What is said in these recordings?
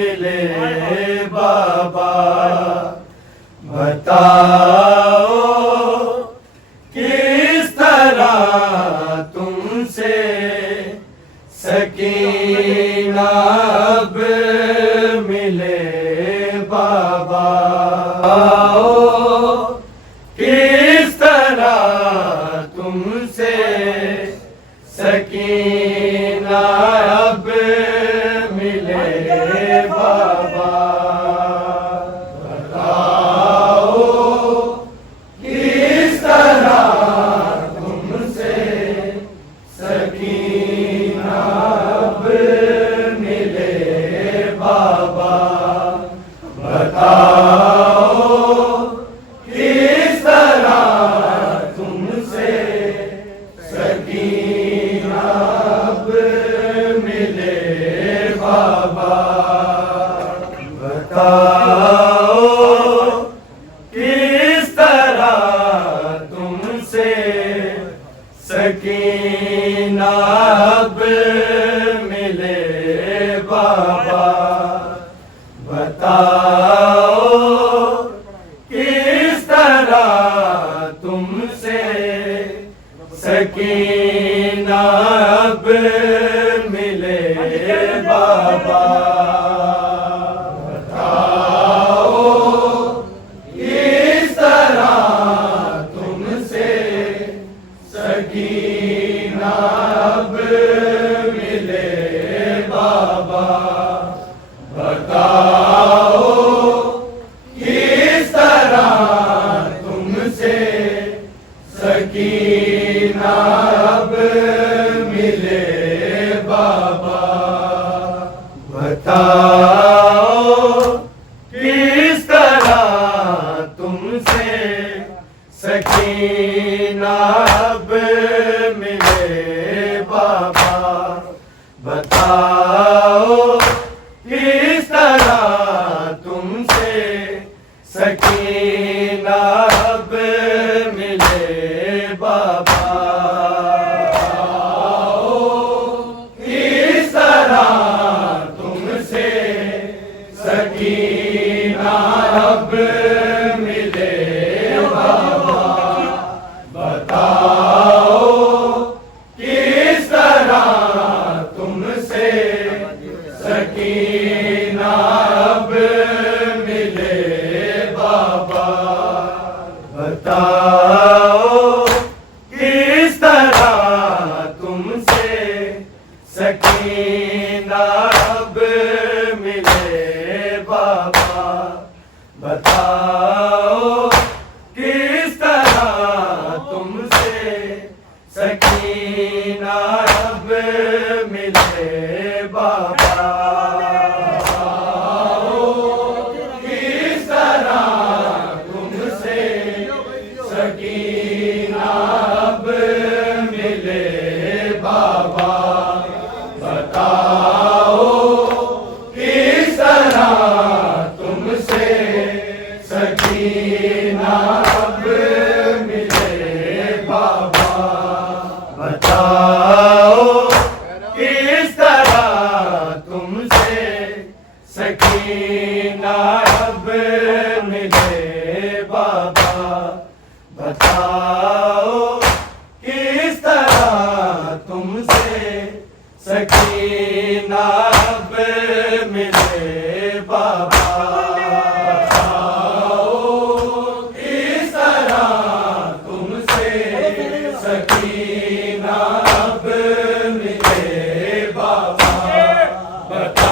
मिले बाबा। बताओ किस तरह तुमसे सकीना अब मिले बाबा। किस तरह तुमसे सकीना अब मिले बाबा। बताओ किस तरह तुमसे सकीना अब मिले बाबा। बताओ किस तरह तुमसे सकीना अब मिले बाबा। बताओ किस तरह तुमसे सकीना अब मिले बाबा। बताओ किस तरह तुमसे सकीना अब मिले बाबा। बताओ किस तरह तुमसे सकीना अब मिले बाबा। बताओ किस तरह तुमसे सकीना अब मिले बाबा। बताओ किस तरह तुमसे सकीना अब मिले बाबा। बताओ किस तरह तुमसे सकीना अब मिले बाबा। किस तरह तुमसे सकीना अब मिले बाबा। बताओ किस तरह तुमसे सकीना अब मिले बाबा। बताओ किस तरह तुमसे सकीना अब मिले बाबा। बताओ किस तरह तुमसे सकीना अब मिले बाबा। किस तरह तुमसे सकीना अब मिले बाबा। बताओ किस तरह तुमसे सकीना अब मिले बाबा। बताओ किस तरह तुमसे सकीना अब मिले बाबा। बताओ किस तरह तुमसे सकीना अब मिले बाबा। बताओ किस तरह तुमसे सकीना अब मिले बाबा।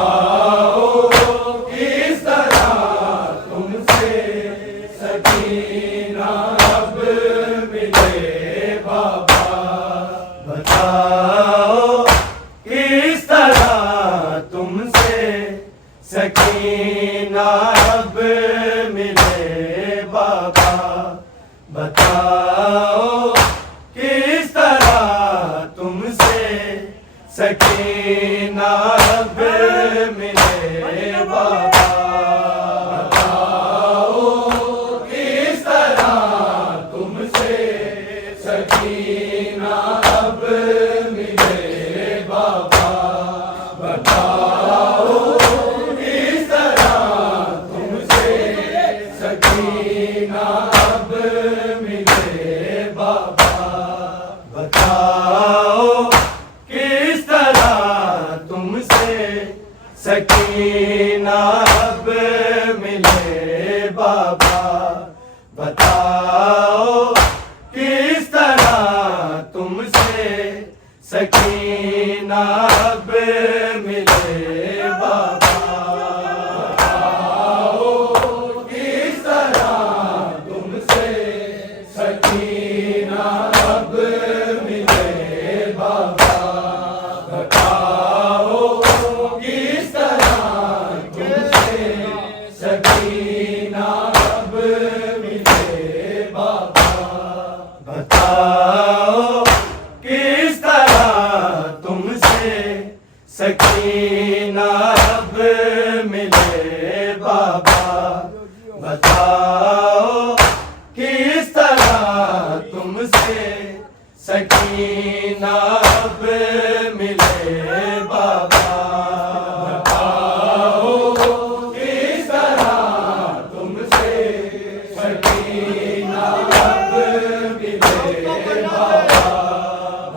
बताओ किस तरह तुमसे सकीना अब मिले बाबा। बताओ किस तरह तुमसे सकीना अब मिले बाबा। बताओ किस तरह तुमसे सकीना अब मिले बाबा। बताओ किस तरह तुमसे सकीना अब मिले बाबा। बताओ किस सकीना अब मिले बाबा, बताओ किस तरह तुमसे सकीना अब मिले बाबा, बताओ किस तरह तुमसे सकीना अब मिले बाबा, बताओ किस तरह तुमसे सकीना अब मिले बाबा, बताओ किस तरह तुमसे सकीना अब मिले बाबा, बताओ किस तरह तुमसे सकीना अब मिले बाबा, बताओ किस तरह तुमसे सकीना अब मिले बाबा,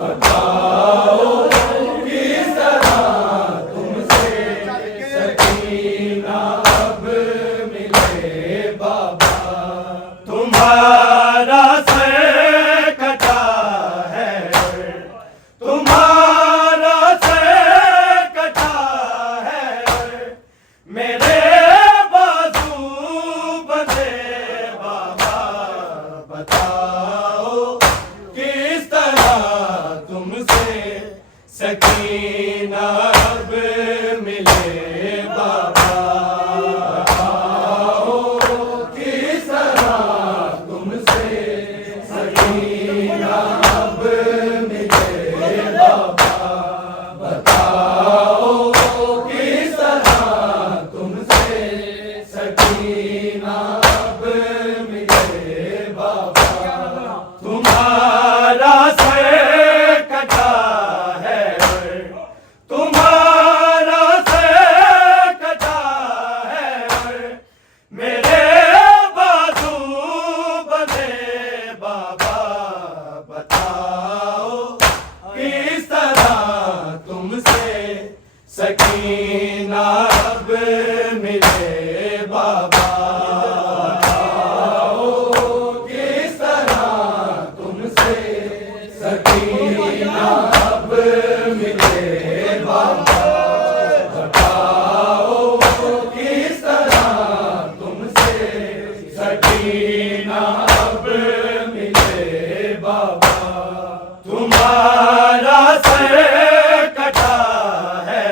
बताओ किस तरह तुमसे सकीना अब मिले बाबा, तुम्हारा सर कटा है, तुम्हारा सर कटा है, मेरे बाजू बंधे बाबा, बताओ किस तरह तुमसे सकीना अब मिले बाबा, बताओ किस तरह तुमसे सकीना अब मिले बाबा, बताओ किस तरह तुमसे सकीना अब मिले बाबा, तुम्हारा सर कटा है, तुम्हारा सर कटा है, मेरे बाजू बंधे बाबा, बताओ किस तरह तुमसे सकीना अब मिले बाबा, बताओ किस तरह तुमसे सकीना अब मिले बाबा, बताओ किस तरह तुमसे सकीना अब मिले बाबा, तुम्हारा सर कटा है,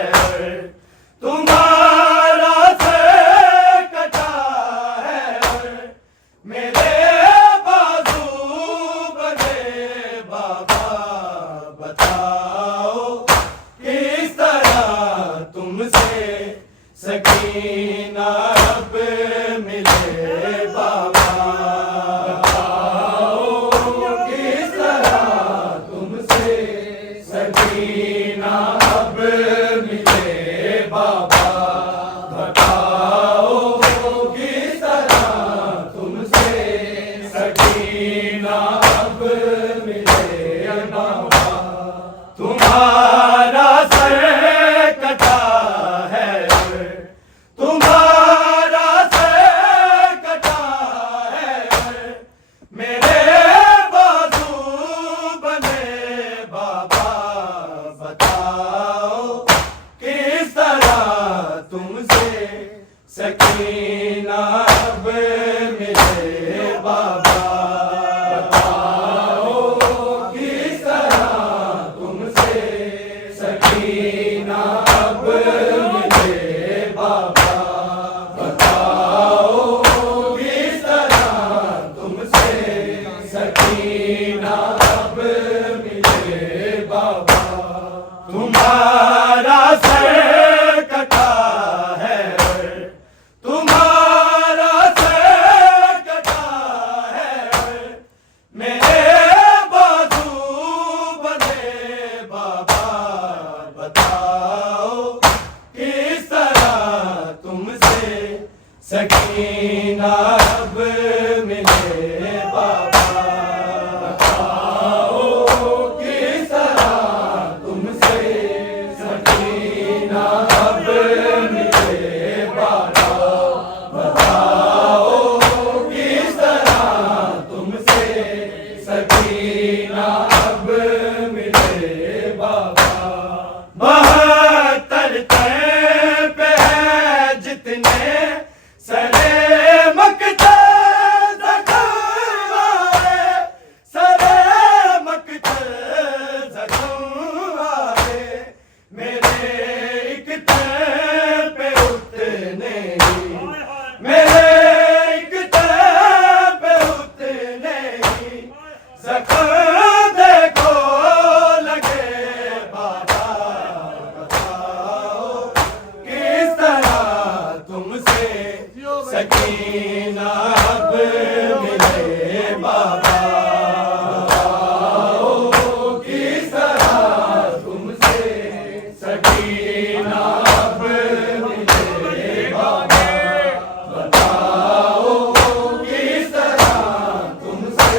तुम्हारा सर कटा है, मेरे बाजू बंधे बाबा, बताओ किस तरह तुमसे सकीना अब मिले बाबा, बताओ किस तरह तुमसे सकीना अब मिले बाबा, बताओ किस तरह तुमसे सकीना अब मिले बाबा, तुम्हारा सर कटा है, तुम्हारा सर कटा है, मेरे बाजू बंधे बाबा, बताओ किस तरह तुमसे सकीना अब मिले बाबा, बताओ किस तरह तुमसे सकीना अब मिले बाबा, बताओ किस तरह तुमसे सकीना अब मिले बाबा, तुम्हारा सर कटा है, तुम्हारा सर कटा है, मेरे बाजू बंधे बाबा, बताओ किस तरह तुमसे सकीना अब मिले बाबा, बताओ किस तरह तुमसे सकीना अब मिले बाबा, सरे मकते जख्म आए, सरे मकते जख्म आए, मेरे एक तन पे उतने ही, मेरे एक तन पे उतने ही जख्म देखो लगे बाबा। बताओ किस तरह तुमसे सकीना अब मिले बाबा। बताओ किस तरह तुमसे सकीना अब मिले बाबा। बताओ किस तरह तुमसे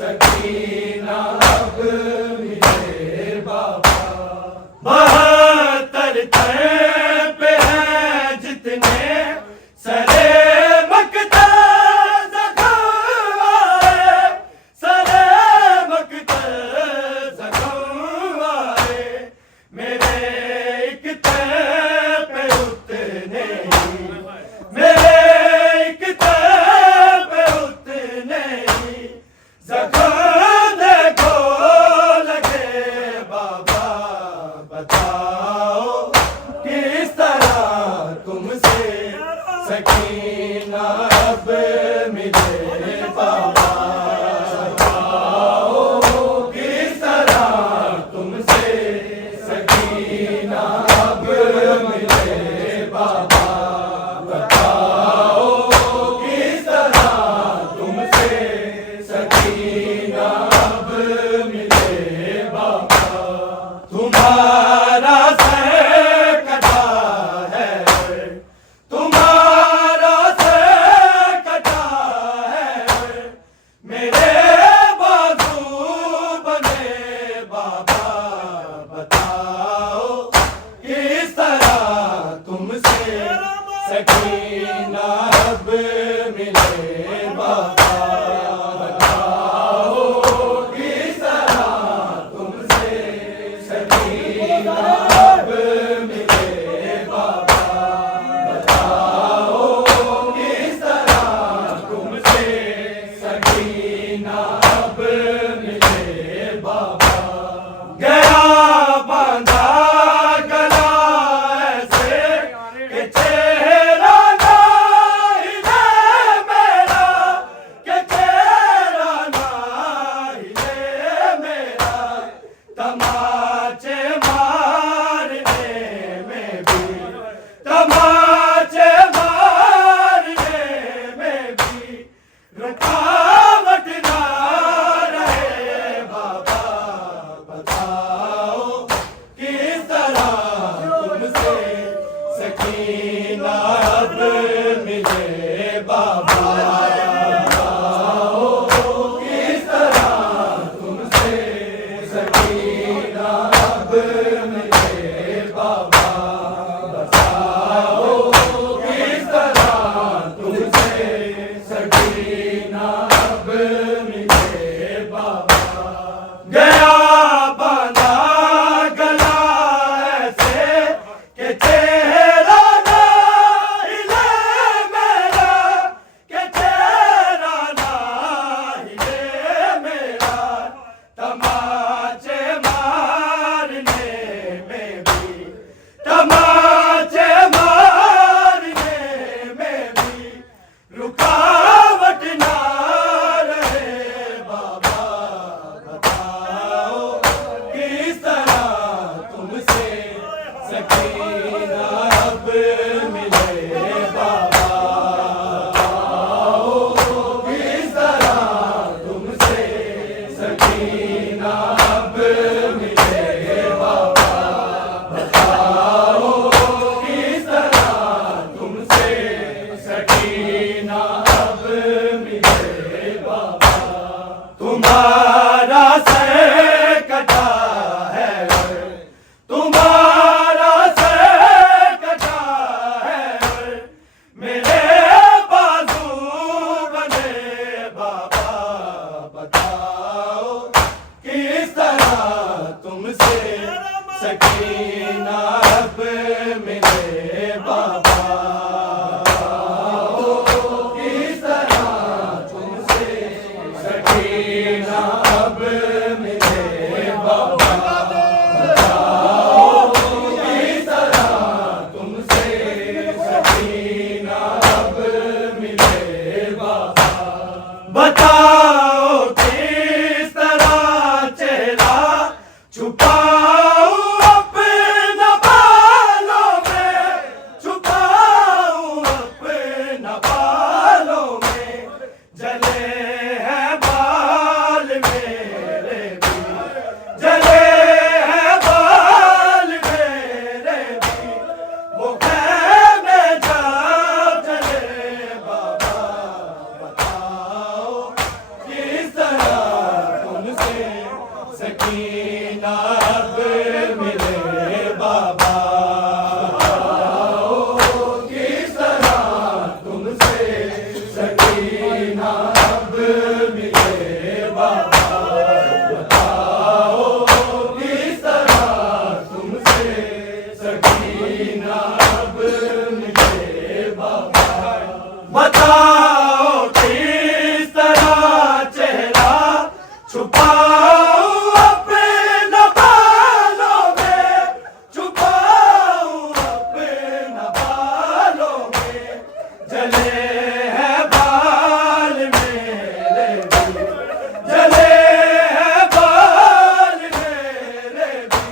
सकीना अब मिले बाबा। 72 तन पे हैं जितने सरे मकते जख्म आए, सरे मकते जख्म आए, मेरे एक तन पे उतने ही, मेरे एक तन पे उतने ही जख्म देखो लगे बाबा। बताओ किस तरह तुमसे सकीना अब मिले बाबा। बताओ किस तरह तुमसे सकीना अब मिले बाबा। बताओ किस तरह तुमसे सकीना अब मिले बाबा। तुम्हारा सर कटा है, तुम्हारा सर कटा है, मेरे बाजू बने बाबा। बताओ किस तरह तुमसे सकीना अब मिले बाबा। बताओ किस तरह तुमसे सकीना अब मिले बाबा। बताओ किस तरह तुमसे सकीना अब मिले बाबा। गया बांधा गला ऐसे कि चेहरा ना हिले मेरा, कि चेहरा बताओ किस तरह चेहरा छुपाऊं अपने बालों में, छुपाऊं अपने बालों में। जले हैं बाल मेरे भी, जले हैं बाल मेरे भी,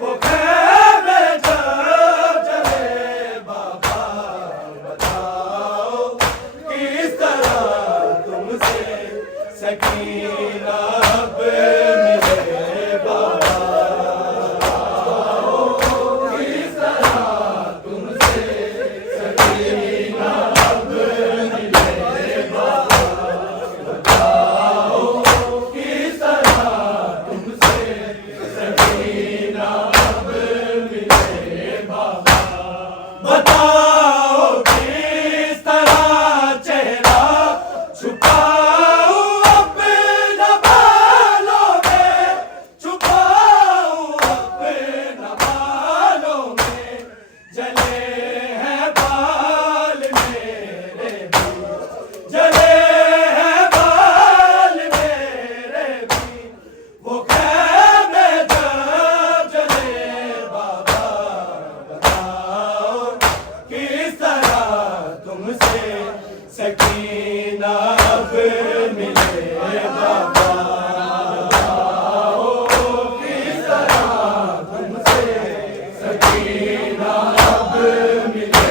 वो खैमे जब जले बाबा। बताओ किस तरह तुमसे सकीना अब मिले बाबा। किस तरह तुमसे सकीना अब मिले बाबा। बताओ किस तरह तुमसे सकीना अब मिले बाबा। बताओ किस तरह चेहरा छुपाऊं अपने बालों में, छुपाऊं अपने बालों में। जले हैं बाल मेरे भी, जले हैं बाल मेरे भी, वो खैमे जब जले बाबा। बताओ किस तरह तुमसे सकीना अब मिले बाबा। बताओ किस तरह तुमसे सकीना अब मिले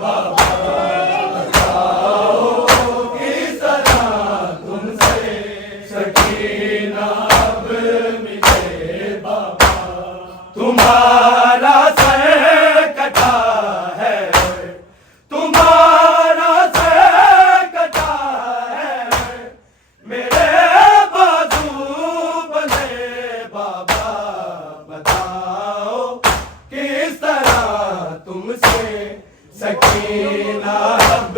बाबा। बताओ किस तरह तुमसे सकीना अब मिले बाबा। तुम्हारा सर कटा है, तुम्हारा सर कटा है, मेरे बाजू बंधे बाबा। बताओ किस तरह तुमसे सकीना अब